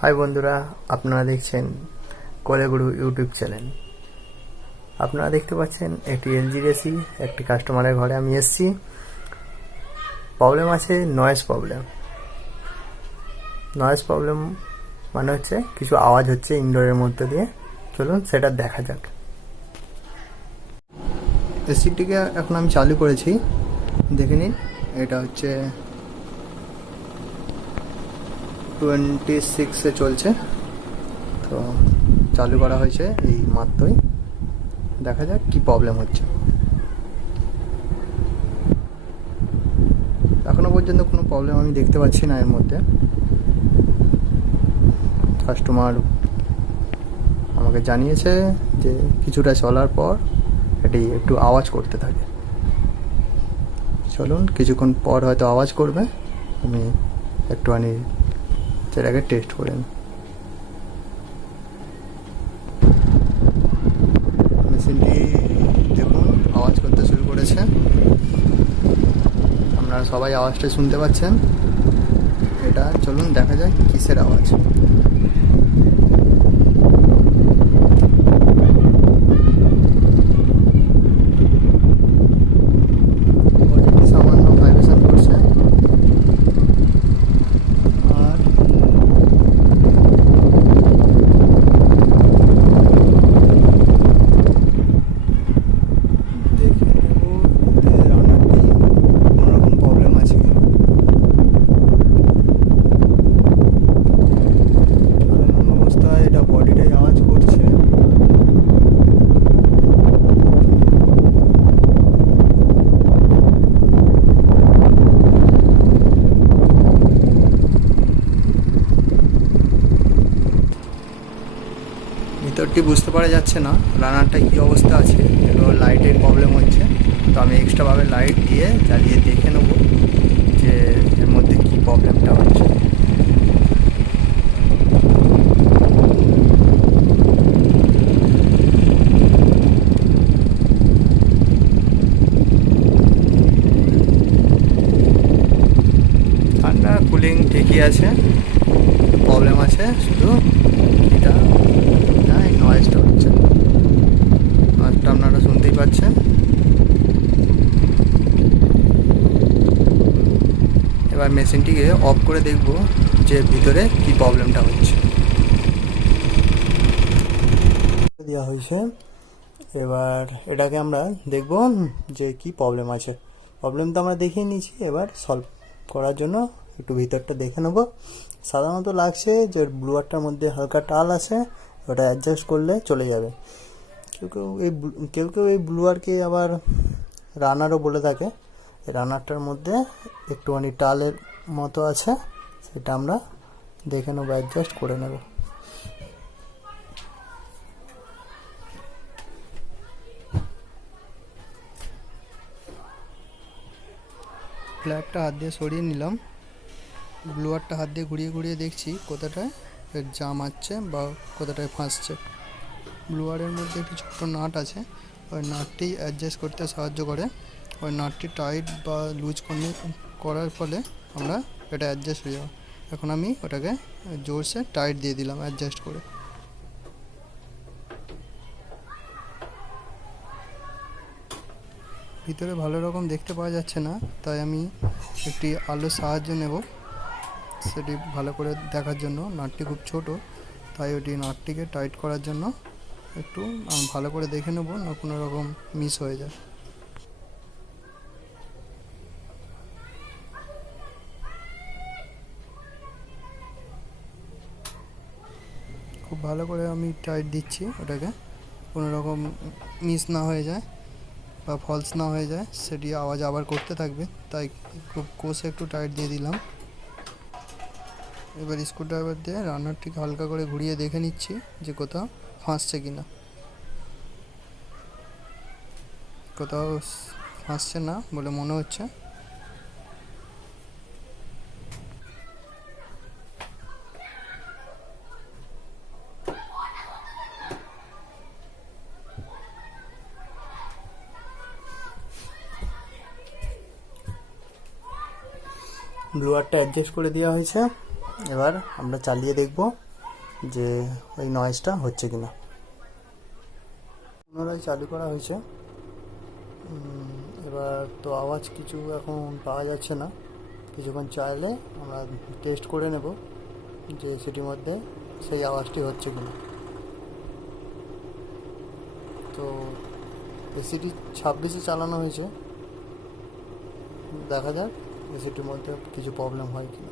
High বন্ধুরা, আপনারা দেখছেন কোলেগুরু ইউটিউব চ্যানেল। আপনারা দেখতে পাচ্ছেন একটি এলজি এসি একটি কাস্টমারের ঘরে আমি এসেছি। প্রবলেম আছে নয়েজ প্রবলেম মানে হচ্ছে কিছু আওয়াজ হচ্ছে ইনডোরের মধ্যে দিয়ে। চলুন সেটা দেখা যাক। এসিটিকে এখন আমি চালু করেছি, দেখে নিন। এটা হচ্ছে 26-এ চলছে, তো চালু করা হয়েছে এই মাত্রই। দেখা যাক কি প্রবলেম হচ্ছে। এখনো পর্যন্ত কোনো প্রবলেম আমি দেখতে পাচ্ছি না এর মধ্যে। কাস্টমার আমাকে জানিয়েছে যে কিছুটা চলার পর এটি একটু আওয়াজ করতে থাকে। চলুন, কিছুক্ষণ পর হয়তো আওয়াজ করবে, আমি একটুখানি সেটাকে টেস্ট করে নিই। মেশিনটি দেখুন আওয়াজ করতে শুরু করেছে। আপনারা সবাই আওয়াজটা শুনতে পাচ্ছেন। এটা চলুন দেখা যাক কিসের আওয়াজ। সামান্য ভাইব্রেশন করছে, আর দেখে নেব রান্নাটি কোনোরকম প্রবলেম আছে কিনা। সাধারণ অবস্থায় এটা বডিটাই আওয়াজ করছে। ভিতরটি বুঝতে পারা যাচ্ছে না রান্নারটা কী অবস্থা আছে। এগুলো লাইটের প্রবলেম হচ্ছে, তো আমি এক্সট্রাভাবে লাইট দিয়ে জ্বালিয়ে দেখে নেব যে এর মধ্যে কী প্রবলেমটা হচ্ছে। ঠান্ডা কুলিং ঠিকই আছে, প্রবলেম আছে শুধু এটা না, এই নয়েজটা হচ্ছে। নয়েজটা আপনারা শুনতেই পাচ্ছেন। এবার মেশিনটিকে অফ করে দেখব যে ভিতরে কি প্রবলেমটা হচ্ছে। দেওয়া হয়েছে, এবার এটাকে আমরা দেখব যে কি প্রবলেম আছে। প্রবলেম তো আমরা দেখিয়ে নিয়েছি, এবার সলভ করার জন্য একটু ভিতরটা দেখে নেব। সাধারণত লাগছে যে ব্লুয়ারটার মধ্যে হালকা টাল আছে, ওটা অ্যাডজাস্ট করলে চলে যাবে। কেউ কেউ এই ব্লুয়ারকে আবার রানারও বলে থাকে। এই রানারটার মধ্যে একটুখানি টালের মতো আছে, সেটা আমরা দেখে নেবো, অ্যাডজাস্ট করে নেব। ফ্ল্যাপটা হাত দিয়ে সরিয়ে নিলাম, ব্লুয়ারটা হাত দিয়ে ঘুরিয়ে ঘুরিয়ে দেখছি কোথাটায় জাম আছে বা কোথাটায় ফাঁসছে। ব্লুয়ারের মধ্যে একটি ছোট্ট নাট আছে, ওই নাটটি অ্যাডজাস্ট করতে সাহায্য করে। ওই নাটটি টাইট বা লুজ করার ফলে আমরা এটা অ্যাডজাস্ট হয়ে যাবে। এখন আমি ওটাকে জোরসে টাইট দিয়ে দিলাম অ্যাডজাস্ট করে। ভিতরে ভালো রকম দেখতে পাওয়া যাচ্ছে না, তাই আমি একটি আলোর সাহায্য নেব সেটি ভালো করে দেখার জন্য। নাটটি খুব ছোট, তাই ওটি নাটটিকে টাইট করার জন্য একটু ভালো করে দেখে নেব, না কোনো রকম মিস হয়ে যায়। খুব ভালো করে আমি টাইট দিচ্ছি ওটাকে, কোনো রকম মিস না হয়ে যায় বা ফলস না হয়ে যায়, সেটি আওয়াজ আবার করতে থাকবে, তাই খুব কষে একটু টাইট দিয়ে দিলাম। এবার স্ক্রুড্রাইভার দিয়ে রান্নারটিকে হালকা করে ঘুরিয়ে দেখে নিচ্ছি যে কোথাও ফাঁসছে কিনা। কোথাও ফাঁসছে না বলে মনে হচ্ছে। ব্লুয়ারটা অ্যাডজাস্ট করে দেওয়া হয়েছে, এবার আমরা চালিয়ে দেখব যে ওই নয়েজটা হচ্ছে কিনা। পুনরায় চালু করা হয়েছে। এবার তো আওয়াজ কিছু এখন পাওয়া যাচ্ছে না। কিছুক্ষণ চাইলে আমরা টেস্ট করে নেব যে এসিটির মধ্যে সেই আওয়াজটি হচ্ছে কিনা। তো এসিটি 26-এ চালানো হয়েছে, দেখা যাক এসিটির মধ্যে কিছু প্রবলেম হয় কিনা।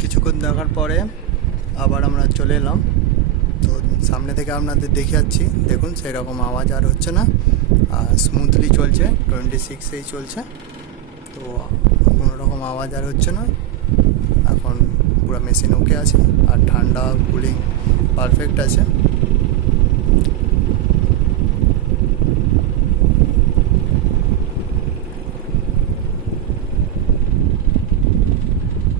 কিছুক্ষণ দেখার পরে আবার আমরা চলে এলাম। তো সামনে থেকে আপনাদের দেখে যাচ্ছি, দেখুন সেরকম আওয়াজ আর হচ্ছে না, আর স্মুথলি চলছে, 26-এই চলছে। তো কোনো রকম আওয়াজ আর হচ্ছে না। এখন পুরো মেশিন ওকে আছে, আর ঠান্ডা কুলিং পারফেক্ট আছে।